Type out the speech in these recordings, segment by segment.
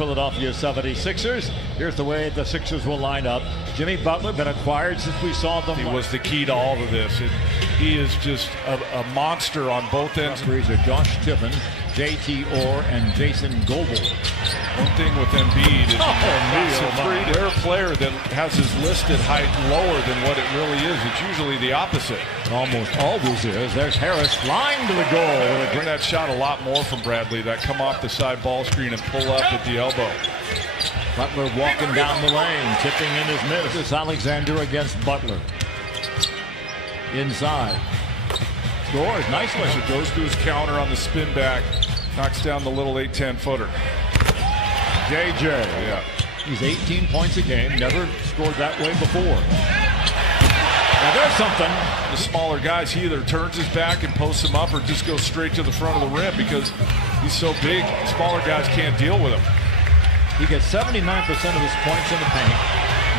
Philadelphia 76ers. Here's the way the Sixers will line up. Jimmy Butler been acquired since we saw them. He was the key to all of this. He is just a monster on both ends. Referees are Josh Tippin, J.T. Orr, and Jason Goebel. One thing with Embiid is he's a rare player that has his listed height lower than what it really is. It's usually the opposite. It almost always is. There's Harris flying to the goal. I think that shot a lot more from Bradley. That come off the side ball screen and pull up at the elbow. Butler walking down the lane, tipping in his miss. It's Alexander against Butler. Inside. Scores nicely. So goes to his counter on the spin back. Knocks down the little 8-10 footer. JJ. Yeah. He's 18 points a game. Never scored that way before. Now there's something. The smaller guys, he either turns his back and posts him up or just goes straight to the front of the rim because he's so big. Smaller guys can't deal with him. He gets 79% of his points in the paint.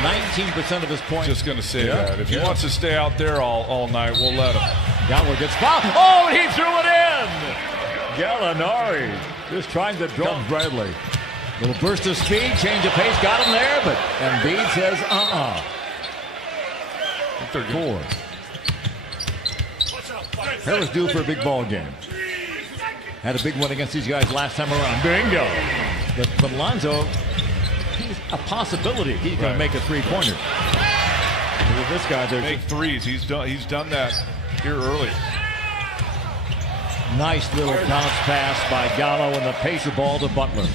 19% of his points. Just going to say that. If he wants to stay out there all night, we'll let him. Gallo gets fouled. Oh, and he threw it in. Gallinari just trying to draw Bradley. Little burst of speed, change of pace, got him there, but Embiid says, Four. Harris due for a big ball game. Had a big one against these guys last time around. Bingo. But Lonzo, he's a possibility. He's going to make a three-pointer. With this guy, make threes. He's done that here early. Nice little bounce pass by Gallo and the pacer ball to Butler.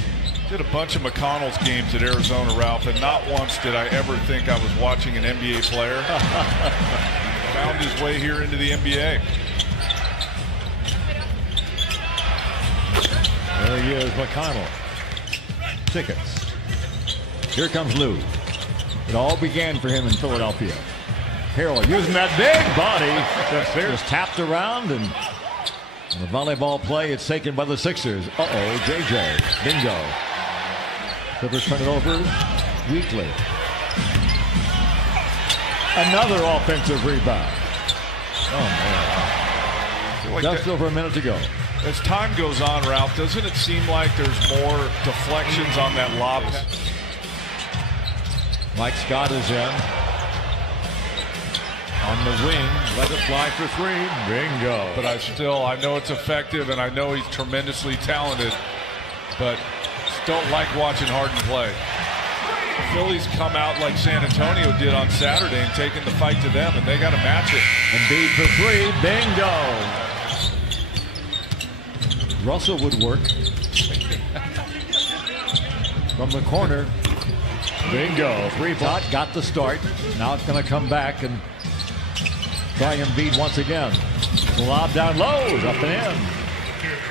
Did a bunch of McConnell's games at Arizona, Ralph, and not once did I ever think I was watching an NBA player. Found his way here into the NBA. There he is, McConnell. Tickets. Here comes Lou. It all began for him in Philadelphia. Harrell using that big body. Just tapped around, and the volleyball play, it's taken by the Sixers. JJ. Bingo. Clippers turn it over weakly. Another offensive rebound. Oh, man. Just over a minute to go. As time goes on, Ralph, doesn't it seem like there's more deflections on that lob? Mike Scott is in. On the wing, let it fly for three. Bingo. But I know it's effective, and I know he's tremendously talented, but don't like watching Harden play. Phillies come out like San Antonio did on Saturday and taking the fight to them, and they got to match it. Embiid for three. Bingo. Russell would work. From the corner. Bingo. Three-pot. Got the start. Now it's going to come back and try Embiid once again. Lob down low. Up and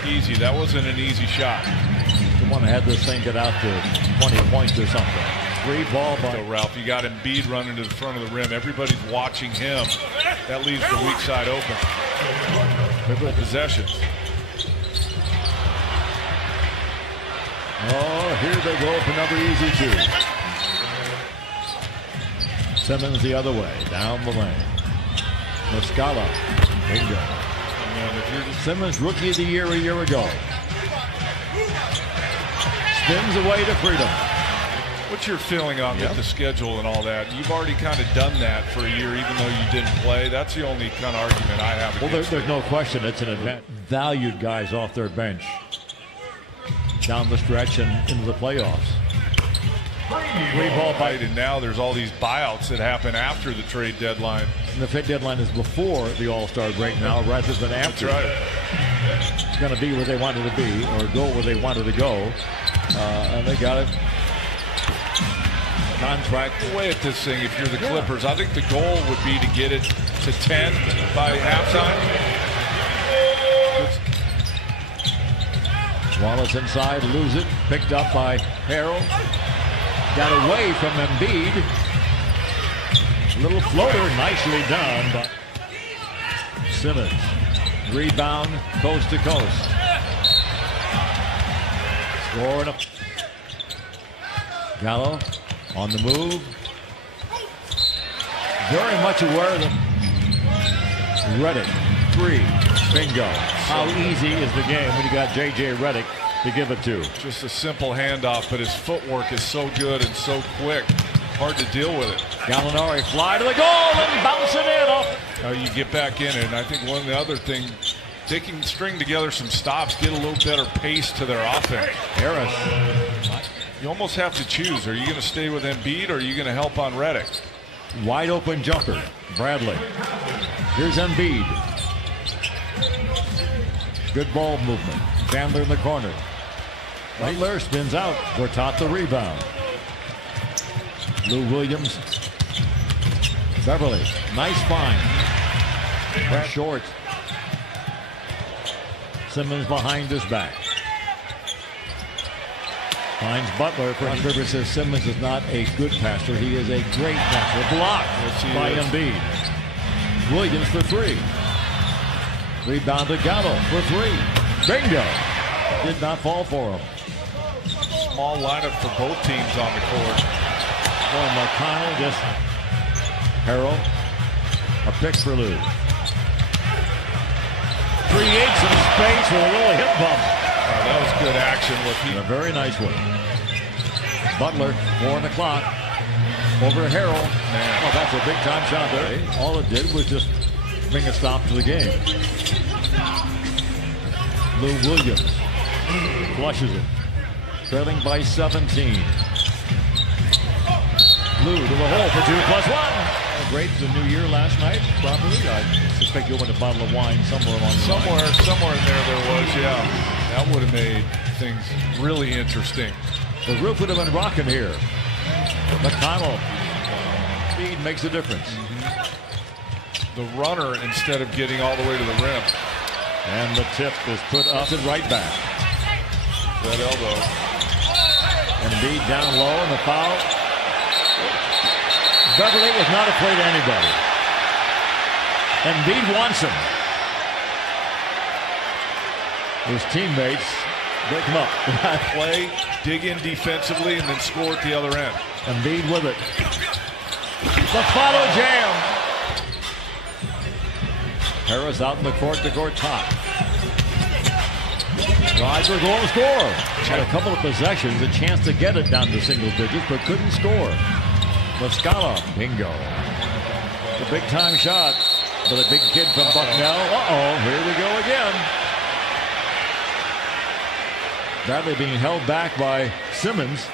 in. Easy. That wasn't an easy shot. The one that had this thing get out to 20 points or something. Free ball by Ralph. You got Embiid running to the front of the rim. Everybody's watching him. That leaves the weak side open. Possession. Oh, here they go for another easy two. Simmons the other way, down the lane. Muscala. Bingo. Simmons, rookie of the year a year ago. Spins away to freedom. What's your feeling on the schedule and all that? You've already kind of done that for a year, even though you didn't play. That's the only kind of argument I have. Well, there's no question it's an event. Valued guys off their bench down the stretch and into the playoffs. Three ball bite, and now there's all these buyouts that happen after the trade deadline. And the trade deadline is before the All-Star break now, rather than after. That's right. It's going to be where they wanted to be, or go where they wanted to go, and they got it. Contract. Away at this thing, if you're the Clippers, I think the goal would be to get it to 10 by halftime. Wallace inside, lose it, picked up by Harrell. Got away from Embiid. Little floater, nicely done by Simmons. Rebound, coast to coast. Scoring up. Gallo on the move. Very much aware of them. Redick, three. Bingo. How easy is the game when you got J.J. Redick to give it to. Just a simple handoff, but his footwork is so good and so quick. Hard to deal with it. Gallinari fly to the goal and bounce it in. You get back in it, and I think one of the other things, they can string together some stops, get a little better pace to their offense. Harris. You almost have to choose. Are you going to stay with Embiid, or are you going to help on Redick? Wide open jumper. Bradley. Here's Embiid. Good ball movement. Chandler in the corner. Butler spins out. Gortat the rebound. Lou Williams. Beverly. Nice find. Short. Simmons behind his back. Finds Butler. Frank Rivers says Simmons is not a good passer. He is a great passer. Blocked by Embiid. Williams for three. Rebound to Gallo for three. Bingo. Did not fall for him. Small lineup for both teams on the court. Going McConnell, just Harrell. A pick for Lou. Creates some space with a little hip bump. That was good action with a very nice one. Butler, 4 on the clock. Over Harrell. Oh, that's a big time shot there. All it did was just bring a stop to the game. Lou Williams flushes it. Trailing by 17. Lou to the hole for 2+1. Great the new year last night, probably. I suspect you opened a bottle of wine somewhere along the line. Somewhere in there was, yeah. That would have made things really interesting. The roof would have been rocking here. McConnell. Speed makes a difference. The runner instead of getting all the way to the rim. And the tip is put up and right back. That elbow. Embiid down low and the foul. Beverly is not afraid of anybody. Embiid wants him. His teammates break him up. Play, dig in defensively, and then score at the other end. Embiid with it. The follow jam. Harris out in the court to Gortat. Drives for goal to score. Had a couple of possessions, a chance to get it down to single digits, but couldn't score. Muscala, bingo. It's a big time shot, but a big kid from Bucknell. Uh-oh, here we go again. Bradley being held back by Simmons.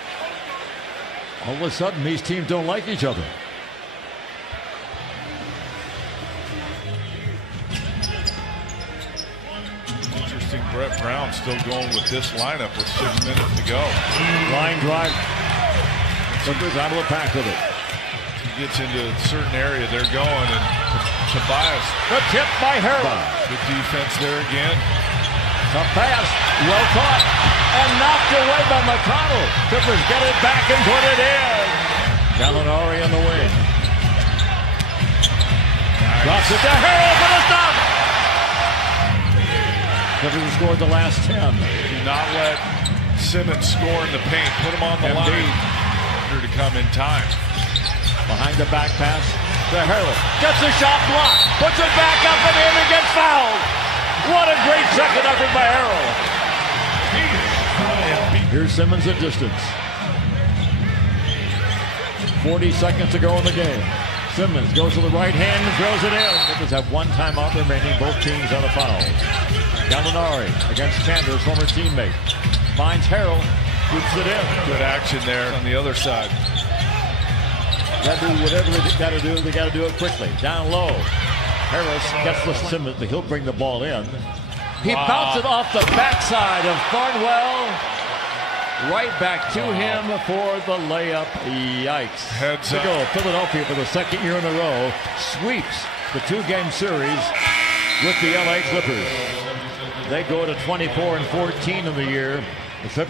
All of a sudden, these teams don't like each other. Interesting, Brett Brown still going with this lineup with 6 minutes to go. Line drive. Clippers out of the pack with it. He gets into a certain area, they're going, and Tobias. The tip by Harrell. Good defense there again. The pass, well caught, and knocked away by McConnell. Clippers get it back and put it in. Gallinari on the wing. Nice. Drops it to Harrell for the stop. Clippers have scored the last 10. Do not let Simmons score in the paint. Put him on the line. To come in time. Behind the back pass to Harrell. Gets the shot blocked. Puts it back up and in and gets fouled. What a great second effort by Harrell. Here's Simmons at distance. 40 seconds to go in the game. Simmons goes to the right hand and throws it in. Clippers have one timeout remaining. Both teams on a foul. Gallinari against Chandler's former teammate. Finds Harrell. Shoots it in. Good action there on the other side. Got to do whatever they got to do. They got to do it quickly. Down low. Harris gets the Simmons. He'll bring the ball in. He bounced it off the backside of Thornwell. Right back to him for the layup. Yikes. Heads up. Go. Philadelphia for the second year in a row sweeps the 2-game series with the LA Clippers. They go to 24-14 in the year. The Clippers